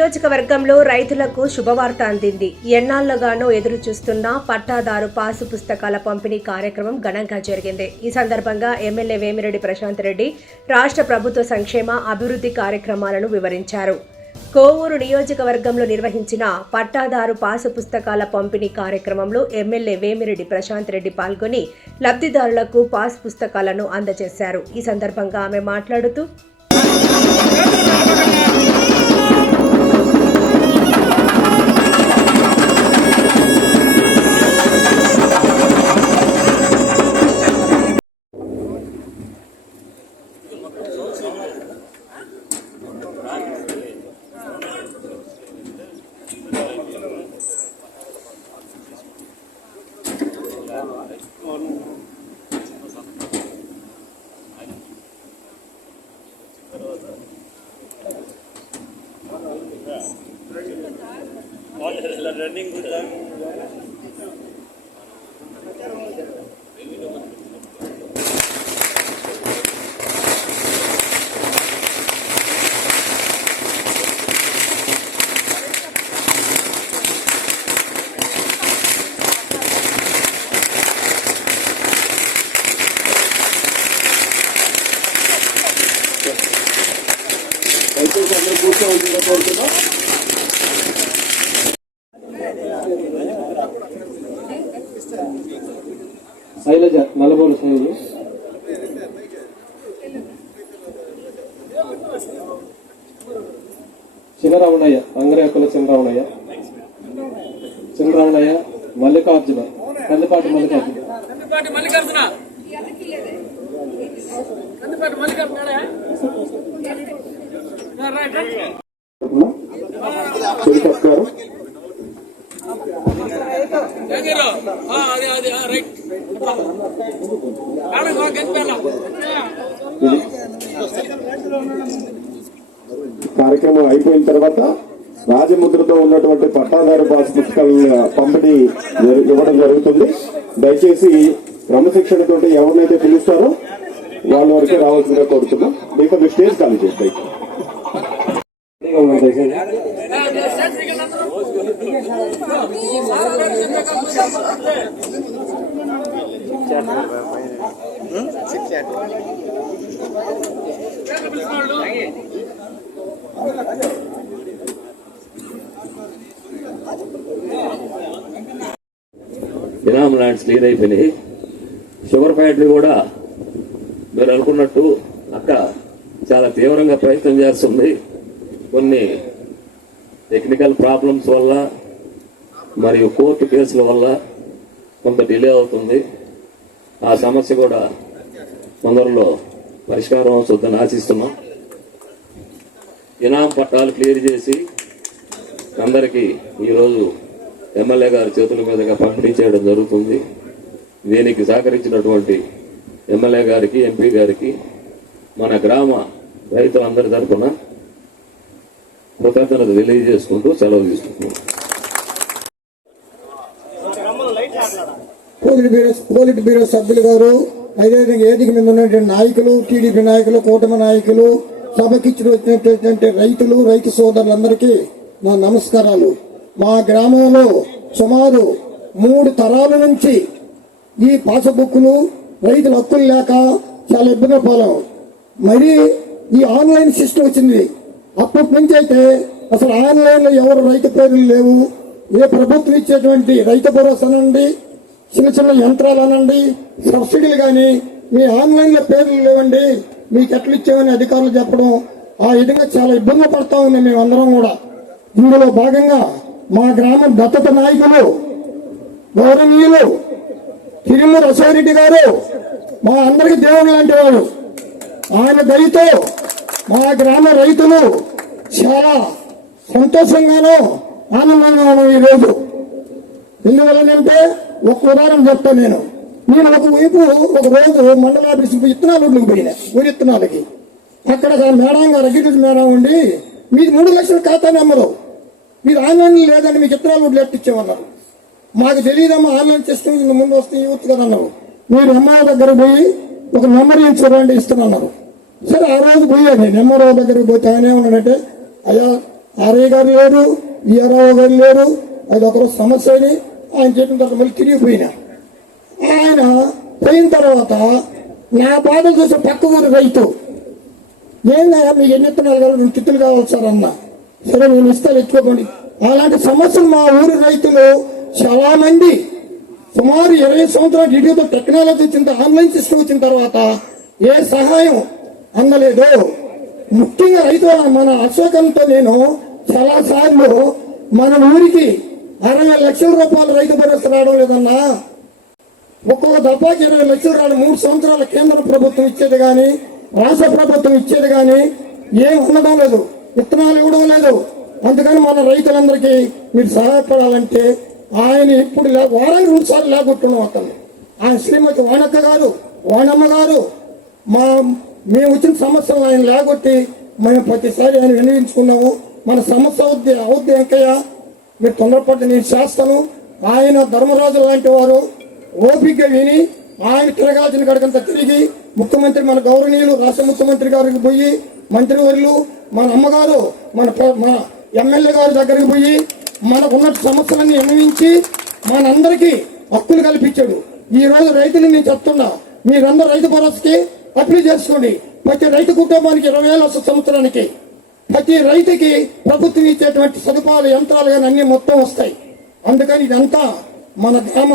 నియోజకవర్గంలో రైతులకు శుభవార్త అందింది. ఎన్నాళ్లుగానో ఎదురు చూస్తున్న పట్టాదారు పాసు పుస్తకాల పంపిణీ కార్యక్రమం ఘనంగా జరిగింది. ఈ సందర్భంగా ఎమ్మెల్యే వేమిరెడ్డి ప్రశాంత్ రెడ్డి రాష్ట్ర ప్రభుత్వ సంక్షేమ అభివృద్ధి కార్యక్రమాలను వివరించారు. కోవూరు నియోజకవర్గంలో నిర్వహించిన పట్టాదారు పాసు పుస్తకాల పంపిణీ కార్యక్రమంలో ఎమ్మెల్యే వేమిరెడ్డి ప్రశాంత్ రెడ్డి పాల్గొని లబ్ధిదారులకు పాస్ పుస్తకాలను అందజేశారు. ఈ సందర్భంగా ఆమె మాట్లాడుతూ రన్నింగ్ కూర్చోవలసిందిగా కోరుతున్నాం. శైలజ నల్లబోలు శైలజ, చిన్నరావణయ్య అంగరేకుల చిన్నరావణయ్య, మల్లికార్జున కందిపాటి మల్లికార్జున కార్యక్రమం అయిపోయిన తర్వాత రాజముద్రతో ఉన్నటువంటి పట్టాదారు పాస్ పుస్తకాల పంపిణీ ఇవ్వడం జరుగుతుంది. దయచేసి క్రమశిక్షణతో ఎవరినైతే పిలుస్తారో వాళ్ళ వరకే రావాల్సిందిగా కోరుతున్నాం. మీకు స్టేజ్ ఖాళీ చేస్తాయి. ఇనామ్ ల్యాండ్స్ క్లియర్ అయిపోయినాయి. షుగర్ ఫ్యాక్టరీ కూడా మీరు అనుకున్నట్టు అక్క చాలా తీవ్రంగా ప్రయత్నం చేస్తుంది. కొన్ని టెక్నికల్ ప్రాబ్లమ్స్ వల్ల మరియు కోర్టు కేసుల వల్ల కొంత డిలే అవుతుంది. ఆ సమస్య కూడా తొందరలో పరిష్కారం అవుతుందని ఆశిస్తున్నాం. ఇనాం పట్టాలు క్లియర్ చేసి అందరికీ ఈరోజు ఎమ్మెల్యే గారి చేతుల మీదుగా పంపిణీ చేయడం జరుగుతుంది. దీనికి సహకరించినటువంటి ఎమ్మెల్యే గారికి, ఎంపీ గారికి, మన గ్రామ రైతులందరి తరఫున కృతజ్ఞతలు తెలియజేసుకుంటూ సెలవు తీసుకుంటున్నాం. పోలిట్ బ్యూరో సభ్యులు గారు, అదేవిధంగా వేదిక మీద ఉన్నటువంటి నాయకులు, టీడీపీ నాయకులు, కూటమి నాయకులు, సభకిచ్చి వచ్చినటువంటి రైతులు, రైతు సోదరులందరికీ నా నమస్కారాలు. మా గ్రామంలో సుమారు 3 తరాల నుంచి ఈ పాస్బుక్లు రైతుల హక్కులు లేక చాలా ఇబ్బంది పడాం. మరి ఈ ఆన్లైన్ సిస్టమ్ వచ్చింది. అప్పటి నుంచి అయితే అసలు ఆన్లైన్ లో ఎవరు రైతు పేర్లు లేవు. ఏ ప్రభుత్వం ఇచ్చేటువంటి రైతు భరోసా అనండి, చిన్న చిన్న యంత్రాలు అనండి, సబ్సిడీలు కానీ మీ ఆన్లైన్ లో పేర్లు లేవండి, మీకు ఎట్లా ఇచ్చామని అధికారులు చెప్పడం, ఆ విధంగా చాలా ఇబ్బందులు పడతా ఉన్నాం మేమందరం కూడా. ఇందులో భాగంగా మా గ్రామ దత్తత నాయకులు గౌరవనీయులు తిరుమల అశోరెడ్డి గారు మా అందరికి దేవుడు లాంటి వాడు. ఆయన దయతో మా గ్రామ రైతులు చాలా సంతోషంగానూ ఆనందంగానూ ఈరోజు. ఎందువల్లనంటే ఒక ఉదాహరణ చెప్తాను. నేను ఒకవైపు ఒక రోజు మండలాభివృద్ధి విత్తనాలు పోయినా, ఊరి విత్తనాలకి. అక్కడ మేడం గారు, అగ్రికల్చర్ మేడం ఉండి, మీకు 3 లక్షల ఖాతా నెంబరు, మీరు ఆన్లైన్ లేదని మీకు విత్తనాలు లెట్ ఇచ్చామన్నారు. మాకు తెలియదమ్మా, ఆన్లైన్ సిస్టమ్ ముందు వస్తే ఇవ్వచ్చు కదా అన్నారు. మీరు ఎంఆర్ఓ దగ్గర పోయి ఒక నెంబర్ చూడండి ఇస్తానన్నారు. సరే ఆ రోజు పోయాను. నెంబర్ దగ్గరికి పోతే ఆయన ఏమన్నాడంటే, అయ్యా ఆర్ఐ గారు లేరు, ఈఆర్ఓ గారు లేరు. అది ఒకరోజు సమస్య అని ఆయన చెప్పిన తర్వాత మళ్ళీ తిరిగిపోయినా. ఆయన పోయిన తర్వాత నా బాధలు చూసి పక్క ఊరు రైతు, ఏంగా మీకు ఎన్ని విత్తనాలు కావాలి, నేను తిత్తులు కావాలి సార్ అన్న. సరే నేను ఇస్తాను ఎత్తుకోకండి. అలాంటి సమస్యలు మా ఊరి రైతులు చాలా మంది సుమారు 20 సంవత్సరాలు ఇటుతో టెక్నాలజీ వచ్చిన ఆన్లైన్ సిస్టమ్ వచ్చిన తర్వాత ఏ సహాయం అందలేదు. ముఖ్యంగా రైతు మన అశోకంతో నేను చాలా సార్లు మన ఊరికి 60 లక్షల రూపాయలు రైతు భరోసా రావడం లేదన్నా. ఒక్కొక్క దఫాకి 20 లక్షలు రావడం 3 సంవత్సరాల కేంద్ర ప్రభుత్వం ఇచ్చేది కానీ రాష్ట్ర ప్రభుత్వం ఇచ్చేది కానీ ఏం ఉండడం లేదు, విత్తనాలు ఇవ్వడం లేదు. అందుకని మన రైతులందరికీ మీరు సహాయపడాలంటే ఆయన ఇప్పుడు వారానికి 2 సార్లు లేకొట్టున్నాం. అతను ఆయన శ్రీమతి వాణక్క గారు, వాణమ్మ గారు మేము వచ్చిన సమస్యలు ఆయన లేకొట్టి మేము ప్రతిసారి ఆయన వినియోగించుకున్నాము. మన సమస్య అవుద్ది వెంకయ్య, మీరు తొందరపడి నేను చేస్తాను. ఆయన ధర్మరాజు లాంటి వారు ఓపికగా విని ఆయన తిరగాల్సిన కాడికంతా తిరిగి ముఖ్యమంత్రి మన గౌరవనీయులు రాష్ట్ర ముఖ్యమంత్రి గారికి పోయి, మంత్రివర్యులు మన అమ్మగారు మన ఎమ్మెల్యే గారి దగ్గరికి పోయి మనకున్న సమస్యలన్నీ విన్నవించి మనందరికీ హక్కులు కల్పించాడు. ఈ రోజు రైతులు నేను చెప్తున్నా, మీరందరూ రైతు భరోసాకి అప్లై చేసుకోండి. ప్రతి రైతు కుటుంబానికి 20,000 వస్తుంది సంవత్సరానికి. ప్రతి రైతుకి ప్రభుత్వం ఇచ్చేటువంటి సదుపాయాలు, యంత్రాలు కానీ అన్ని మొత్తం వస్తాయి. అందుకని ఇదంతా మన గ్రామ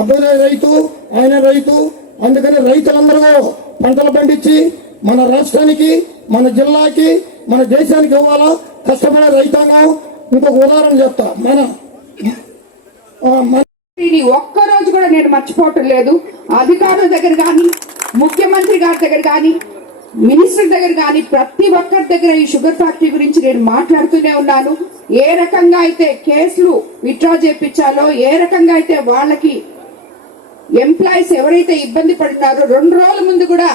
అభ్యుదయ రైతు, ఆయన రైతు. అందుకని రైతులందరూ పంటలు పండించి మన రాష్ట్రానికి, మన జిల్లాకి, మన దేశానికి ఇవ్వాలా. కష్టపడే రైతాంగం. ఇంకొక ఉదాహరణ చెప్తా, ఒక్కరోజు కూడా నేను మర్చిపోవటం లేదు. అధికారుల దగ్గర కానీ, ముఖ్యమంత్రి గారి దగ్గర కానీ, మినిస్టర్ దగ్గర కానీ ప్రతి ఒక్కరి దగ్గర ఈ షుగర్ ఫ్యాక్టరీ గురించి నేను మాట్లాడుతూనే ఉన్నాను. ఏ రకంగా అయితే కేసులు విత్డ్రా చేయించాలో, ఏ రకంగా అయితే వాళ్ళకి ఎంప్లాయీస్ ఎవరైతే ఇబ్బంది పడుతున్నారో 2 రోజుల ముందు కూడా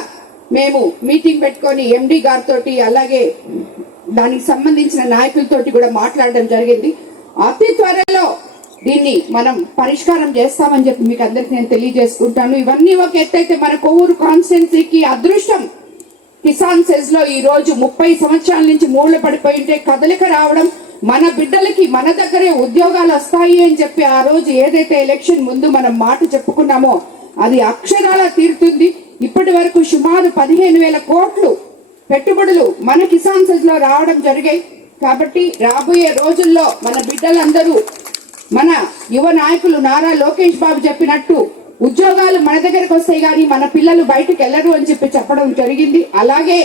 మేము మీటింగ్ పెట్టుకొని ఎండి గారితో అలాగే దానికి సంబంధించిన నాయకులతోటి కూడా మాట్లాడడం జరిగింది. అతి త్వరలో దీన్ని మనం పరిష్కారం చేస్తామని చెప్పి మీకు అందరికి నేను తెలియజేసుకుంటాను. ఇవన్నీ ఒక ఎత్తైతే మన కొవ్వూరు కాన్స్టిట్యున్సీకి అదృష్టం. కిసాన్ సెజ్ లో ఈ రోజు 30 సంవత్సరాల నుంచి మూల పడిపోయింటే కదలిక రావడం, మన బిడ్డలకి మన దగ్గరే ఉద్యోగాలు వస్తాయి అని చెప్పి ఆ రోజు ఏదైతే ఎలక్షన్ ముందు మనం మాట చెప్పుకున్నామో అది అక్షరాలా తీరుతుంది. ఇప్పటి వరకు సుమారు 15,000 కోట్లు పెట్టుబడులు మన కిసాన్ సెజ్ లో రావడం జరిగాయి. కాబట్టి రాబోయే రోజుల్లో మన బిడ్డలందరూ, మన యువ నాయకులు నారా లోకేష్ బాబు చెప్పినట్టు ఉద్యోగాలు మన దగ్గరకు వస్తాయి కానీ మన పిల్లలు బయటకు వెళ్లరు అని చెప్పి చెప్పడం జరిగింది. అలాగే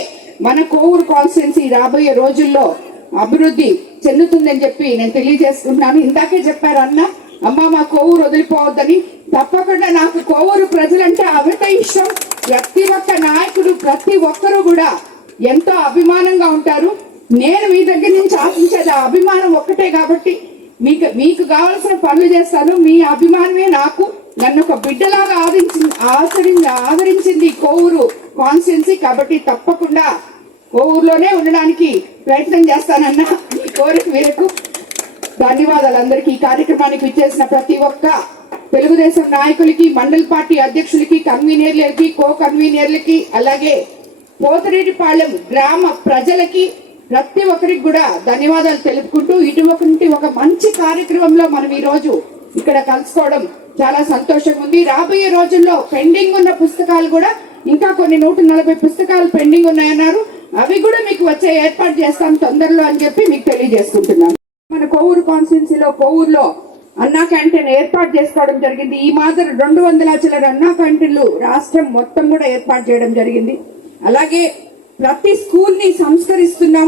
మన కోవూరు కాన్స్టిట్యున్సీ రాబోయే రోజుల్లో అభివృద్ధి చెందుతుందని చెప్పి నేను తెలియజేసుకుంటున్నాను. ఇందాకే చెప్పారు అమ్మ మా కోవూరు వదిలిపోవద్దని. తప్పకుండా నాకు కోవూరు ప్రజలంటే అమిత ఇష్టం. ప్రతి ఒక్క నాయకుడు, ప్రతి ఒక్కరు కూడా ఎంతో అభిమానంగా ఉంటారు. నేను మీ దగ్గర నుంచి ఆశించేది ఆ అభిమానం ఒక్కటే. కాబట్టి మీకు కావాల్సిన పనులు చేస్తాను. మీ అభిమానమే నాకు, నన్ను ఒక బిడ్డలాగా ఆదరించింది కోవూరు కాన్స్టిట్యున్సీ. కాబట్టి తప్పకుండా కోవూరులోనే ఉండడానికి ప్రయత్నం చేస్తానన్న మీ కోరిక మేరకు ధన్యవాదాలు. అందరికీ ఈ కార్యక్రమానికి విచ్చేసిన ప్రతి ఒక్క తెలుగుదేశం నాయకులకి, మండల పార్టీ అధ్యక్షులకి, కన్వీనర్లకి, కో కన్వీనర్లకి, అలాగే పోతిరెడ్డిపాళెం గ్రామ ప్రజలకి ప్రతి ఒక్కరికి కూడా ధన్యవాదాలు తెలుపుకుంటూ ఇటువంటి ఒక మంచి కార్యక్రమంలో మనం ఈ రోజు ఇక్కడ కలుసుకోవడం చాలా సంతోషంగా ఉంది. రాబోయే రోజుల్లో పెండింగ్ ఉన్న పుస్తకాలు కూడా ఇంకా కొన్ని 140 పుస్తకాలు పెండింగ్ ఉన్నాయన్నారు. అవి కూడా మీకు వచ్చే ఏర్పాటు చేస్తాం తొందరలో అని చెప్పి మీకు తెలియజేసుకుంటున్నాను. మన కోవూరు కాన్స్టిట్యున్సీలో కోవూరులో అన్నా క్యాంటీన్ ఏర్పాటు చేసుకోవడం జరిగింది. ఈ మాదిరి 200 చిల్లర అన్నా క్యాంటీన్లు రాష్ట్రం మొత్తం కూడా ఏర్పాటు చేయడం జరిగింది. అలాగే ప్రతి స్కూల్ ని సంస్కరిస్తున్నాం.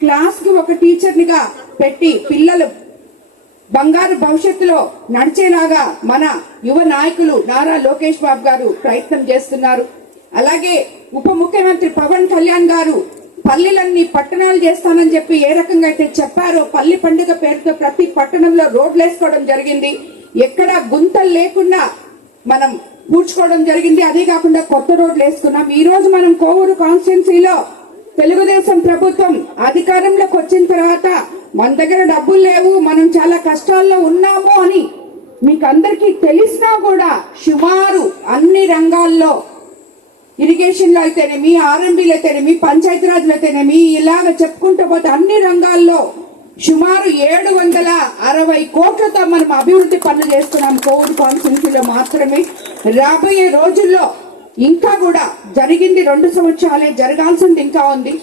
క్లాస్ కు ఒక టీచర్నిగా పెట్టి పిల్లలు బంగారు భవిష్యత్తులో నడిచేలాగా మన యువ నాయకులు నారా లోకేష్ బాబు గారు ప్రయత్నం చేస్తున్నారు. అలాగే ఉప ముఖ్యమంత్రి పవన్ కళ్యాణ్ గారు పల్లెలన్నీ పట్టణాలు చేస్తానని చెప్పి ఏ రకంగా అయితే చెప్పారో పల్లి పండుగ పేరుతో ప్రతి పట్టణంలో రోడ్లు వేసుకోవడం జరిగింది. ఎక్కడ గుంతలు లేకుండా మనం పూడ్చుకోవడం జరిగింది. అదే కాకుండా కొత్త రోడ్లు వేసుకున్నాం. ఈ రోజు మనం కోవూరు కాన్స్టిట్యున్సీలో తెలుగుదేశం ప్రభుత్వం అధికారంలోకి వచ్చిన తర్వాత మన దగ్గర డబ్బులు లేవు, మనం చాలా కష్టాల్లో ఉన్నాము అని మీకు అందరికీ తెలిసినా కూడా సుమారు అన్ని రంగాల్లో, ఇరిగేషన్ లో అయితేనేమి, ఆర్ఎంబీలు అయితేనేమి, పంచాయతీరాజ్లు అయితేనేమి, ఇలాగ చెప్పుకుంటూ పోతే అన్ని రంగాల్లో సుమారు 760 కోట్లతో మనం అభివృద్ధి పనులు చేస్తున్నాం కోవిడ్ కాన్స్టిట్యూన్సీలో మాత్రమే. రాబోయే రోజుల్లో ఇంకా కూడా జరిగింది 2 సంవత్సరాలే, జరగాల్సింది ఇంకా ఉంది.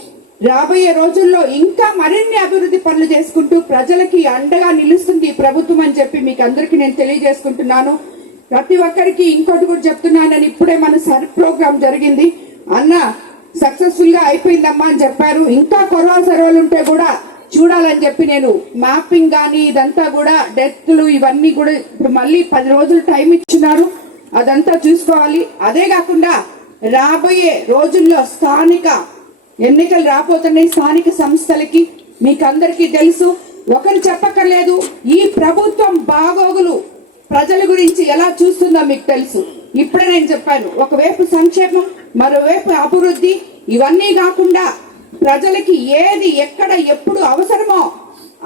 రాబోయే రోజుల్లో ఇంకా మరిన్ని అభివృద్ధి పనులు చేసుకుంటూ ప్రజలకి అండగా నిలుస్తుంది ఈ ప్రభుత్వం అని చెప్పి మీకు అందరికీ నేను తెలియజేసుకుంటున్నాను. ప్రతి ఒక్కరికి ఇంకోటి కూడా చెప్తున్నానని, ఇప్పుడే మన సర్ ప్రోగ్రామ్ జరిగింది, అన్న సక్సెస్ఫుల్ గా అయిపోయిందమ్మా అని చెప్పారు. ఇంకా కరోనా సర్వేలు ఉంటే కూడా చూడాలని చెప్పి నేను మ్యాపింగ్ గానీ ఇదంతా కూడా డెత్లు ఇవన్నీ కూడా ఇప్పుడు మళ్ళీ 10 రోజులు టైం ఇచ్చినారు, అదంతా చూసుకోవాలి. అదే కాకుండా రాబోయే రోజుల్లో స్థానిక ఎన్నికలు రాబోతున్నాయి. స్థానిక సంస్థలకి మీకు అందరికీ తెలుసు, ఒకరు చెప్పక్కర్లేదు, ఈ ప్రభుత్వం బాగోగులు ప్రజల గురించి ఎలా చూస్తుందో మీకు తెలుసు. ఇప్పుడే నేను చెప్పాను, ఒకవైపు సంక్షేమం, మరోవైపు అభివృద్ధి, ఇవన్నీ కాకుండా ప్రజలకి ఏది ఎక్కడ ఎప్పుడు అవసరమో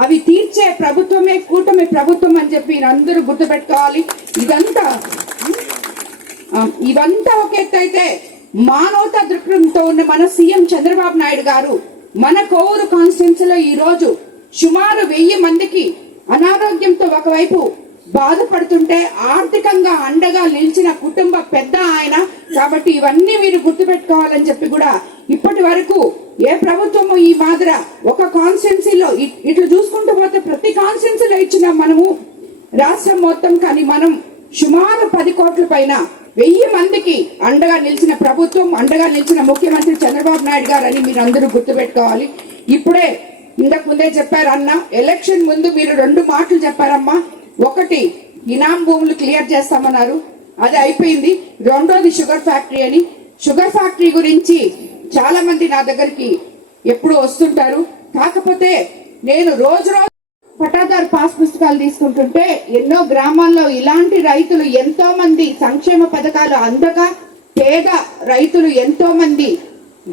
అవి తీర్చే ప్రభుత్వమే కూటమి ప్రభుత్వం అని చెప్పి అందరూ గుర్తుపెట్టుకోవాలి. ఇవంతా ఒక ఎత్తు అయితే, మానవతా దృక్పథంతో ఉన్న మన సీఎం చంద్రబాబు నాయుడు గారు మన కోవూరు కాన్స్టిట్యున్సీలో ఈ రోజు సుమారు 1000 మందికి అనారోగ్యంతో ఒకవైపు బాధపడుతుంటే ఆర్థికంగా అండగా నిలిచిన కుటుంబ పెద్ద ఆయన. కాబట్టి ఇవన్నీ మీరు గుర్తుపెట్టుకోవాలని చెప్పి కూడా ఇప్పటి వరకు ఏ ప్రభుత్వము ఈ మాదిర ఒక కాన్స్టిట్యున్సీలో ఇట్లా చూసుకుంటూ పోతే ప్రతి కాన్స్టిట్యున్సీలో ఇచ్చినాం మనము రాష్ట్రం మొత్తం. కానీ మనం సుమారు 10 కోట్ల పైన 1000 మందికి అండగా నిలిచిన ప్రభుత్వం, అండగా నిలిచిన ముఖ్యమంత్రి చంద్రబాబు నాయుడు గారు అని మీరు అందరూ గుర్తుపెట్టుకోవాలి. ఇప్పుడే ఇంతకు ముందే చెప్పారు అన్న, ఎలక్షన్ ముందు మీరు 2 మాటలు చెప్పారమ్మా. ఒకటి ఇనాం భూములు క్లియర్ చేస్తామన్నారు, అది అయిపోయింది. రెండోది షుగర్ ఫ్యాక్టరీ అని. షుగర్ ఫ్యాక్టరీ గురించి చాలా మంది నా దగ్గరికి ఎప్పుడు వస్తుంటారు. కాకపోతే నేను రోజు పట్టాదారు పాస్ పుస్తకాలు తీసుకుంటుంటే ఎన్నో గ్రామాల్లో ఇలాంటి రైతులు ఎంతో మంది సంక్షేమ పథకాలు అందక పేద రైతులు ఎంతో మంది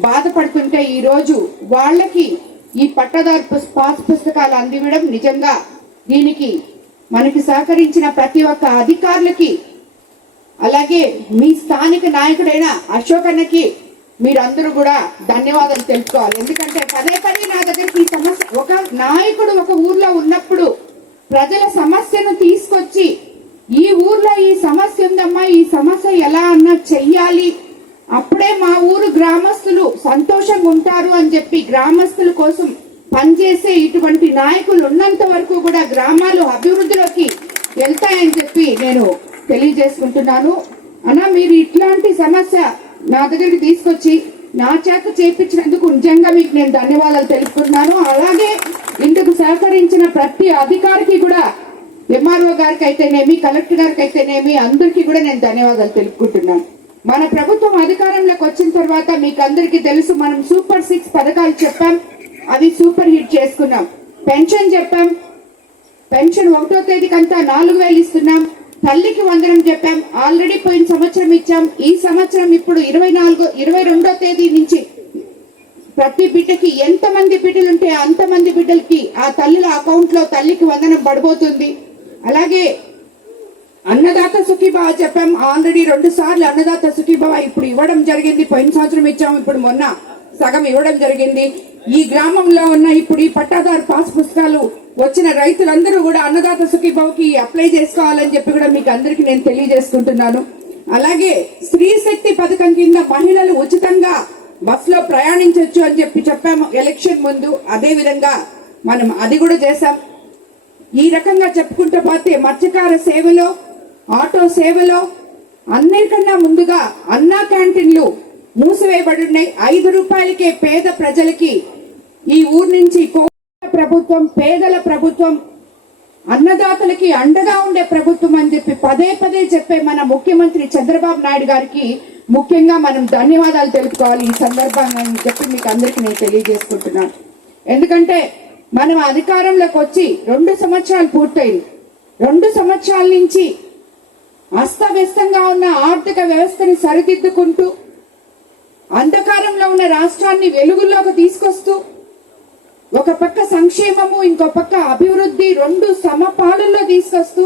బాధపడుతుంటే ఈ రోజు వాళ్ళకి ఈ పట్టాదారు పాస్ పుస్తకాలు అందివ్వడం నిజంగా దీనికి మనకి సహకరించిన ప్రతి ఒక్క అధికారులకి, అలాగే మీ స్థానిక నాయకుడైన అశోక్ అన్నకి మీరందరూ కూడా ధన్యవాదాలు తెలుపుకోవాలి. ఎందుకంటే పదే నా దగ్గరికి ఈ సమస్య, ఒక నాయకుడు ఒక ఊర్లో ఉన్నప్పుడు ప్రజల సమస్యను తీసుకొచ్చి ఈ ఊర్లో ఈ సమస్య ఉందమ్మా, ఈ సమస్య ఎలా అన్నా చెయ్యాలి, అప్పుడే మా ఊరు గ్రామస్తులు సంతోషంగా ఉంటారు అని చెప్పి గ్రామస్తుల కోసం పనిచేసే ఇటువంటి నాయకులు ఉన్నంత వరకు కూడా గ్రామాలు అభివృద్ధిలోకి వెళ్తాయని చెప్పి నేను తెలియజేసుకుంటున్నాను. అన్నా మీరు ఇట్లాంటి సమస్య నా దగ్గరికి తీసుకొచ్చి నా చేత చేయించినందుకు నిజంగా మీకు నేను ధన్యవాదాలు తెలుపుతున్నాను. అలాగే ఇందుకు సహకరించిన ప్రతి అధికారికి కూడా, ఎంఆర్ఓ గారికి అయితేనేమి, కలెక్టర్ గారికి అయితేనేమి, అందరికీ కూడా నేను ధన్యవాదాలు తెలుపుకుంటున్నాను. మన ప్రభుత్వం అధికారంలోకి వచ్చిన తర్వాత మీకు అందరికీ తెలుసు, మనం సూపర్ 6 పథకాలు చెప్పాం, అవి సూపర్ హిట్ చేసుకున్నాం. పెన్షన్ చెప్పాం, పెన్షన్ 1వ తేదీకంతా 4000 ఇస్తున్నాం. తల్లికి వందనం చెప్పాం, ఆల్రెడీ పోయిన సంవత్సరం ఇచ్చాం. ఈ సంవత్సరం ఇప్పుడు 22వ తేదీ నుంచి ప్రతి బిడ్డకి ఎంతమంది బిడ్డలుంటే అంతమంది బిడ్డలకి ఆ తల్లుల అకౌంట్ లో తల్లికి వందనం పడబోతుంది. అలాగే అన్నదాత సుఖీభావ చెప్పాం, ఆల్రెడీ 2 సార్లు అన్నదాత సుఖీభావ ఇప్పుడు ఇవ్వడం జరిగింది. పోయిన సంవత్సరం ఇచ్చాం, ఇప్పుడు మొన్న సగం ఇవ్వడం జరిగింది. ఈ గ్రామంలో ఉన్న ఇప్పుడు ఈ పట్టాదారు పాస్ పుస్తకాలు వచ్చిన రైతులందరూ కూడా అన్నదాత సుఖీభావకి అప్లై చేసుకోవాలని చెప్పి కూడా మీకు అందరికి నేను తెలియజేసుకుంటున్నాను. అలాగే స్త్రీ శక్తి పథకం కింద మహిళలు ఉచితంగా బస్సులో ప్రయాణించవచ్చు అని చెప్పి చెప్పాము ఎలక్షన్ ముందు. అదే విధంగా మనం అది కూడా చేశాం. ఈ రకంగా చెప్పుకుంటూ పోతే మత్స్యకార సేవలో, ఆటో సేవలో అన్నిటికన్నా ముందుగా అన్నా క్యాంటీన్లు మూసివేయబడి ఉన్నాయి. 5 రూపాయలకే పేద ప్రజలకి ఈ ఊరు నుంచి ప్రభుత్వం, పేదల ప్రభుత్వం, అన్నదాతలకి అండగా ఉండే ప్రభుత్వం అని చెప్పి పదే చెప్పే మన ముఖ్యమంత్రి చంద్రబాబు నాయుడు గారికి ముఖ్యంగా మనం ధన్యవాదాలు తెలుపుకోవాలి ఈ సందర్భంగా అని చెప్పి మీకు అందరికీ నేను తెలియజేసుకుంటున్నాను. ఎందుకంటే మనం అధికారంలోకి వచ్చి 2 సంవత్సరాలు పూర్తయింది. 2 సంవత్సరాల నుంచి అస్తవ్యస్తంగా ఉన్న ఆర్థిక వ్యవస్థను సరిదిద్దుకుంటూ అంధకారంలో ఉన్న రాష్ట్రాన్ని వెలుగులోకి తీసుకొస్తూ ఒక పక్క సంక్షేమము, ఇంకో పక్క అభివృద్ధి 2 సమపాలనలో తీసుకొస్తూ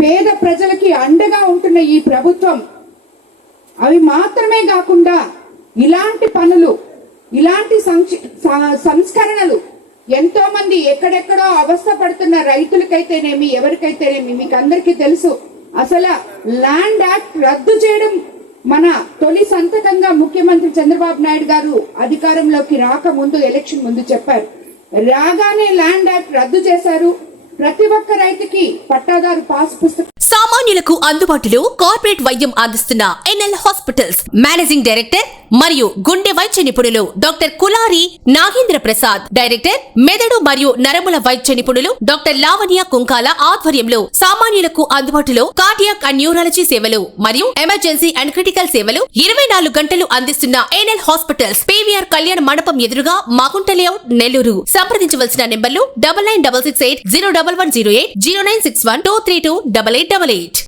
పేద ప్రజలకి అండగా ఉంటున్న ఈ ప్రభుత్వం అవి మాత్రమే కాకుండా ఇలాంటి పనులు, ఇలాంటి సంస్కరణలు ఎంతో మంది ఎక్కడెక్కడో అవస్థ పడుతున్న రైతులకైతేనేమి ఎవరికైతేనేమి మీకు అందరికీ తెలుసు అసలు ల్యాండ్ యాక్ట్ రద్దు చేయడం మన తొలి సంతకంగా ముఖ్యమంత్రి చంద్రబాబు నాయుడు గారు అధికారంలోకి రాకముందు ఎలక్షన్ ముందు చెప్పారు. రాగానే ల్యాండ్ యాక్ట్ రద్దు చేశారు. ప్రతి ఒక్క రైతుకి పట్టాదారు పాస్ పుస్తకం. సామాన్యులకు అందుబాటులో కార్పొరేట్ వైద్యం అందిస్తున్న ఎన్ఎల్ హాస్పిటల్స్ మేనేజింగ్ డైరెక్టర్ మరియు గుండె వైద్య నిపుణులు డాక్టర్ కులారి నాగేంద్ర ప్రసాద్, డైరెక్టర్ మెదడు మరియు నరముల వైద్య నిపుణులు డాక్టర్ లావణ్య కుంకాల ఆధ్వర్యంలో సామాన్యులకు అందుబాటులో కార్డియాక్ అండ్ న్యూరాలజీ సేవలు మరియు ఎమర్జెన్సీ అండ్ క్రిటికల్ సేవలు 24 గంటలు అందిస్తున్న ఎన్ఎల్ హాస్పిటల్స్ పీవీఆర్ కళ్యాణ మండపం ఎదురుగా మాగుంట లేఅవుట్ నెల్లూరు. సంప్రదించవలసిన నెంబర్లు 9966801108 0961232888.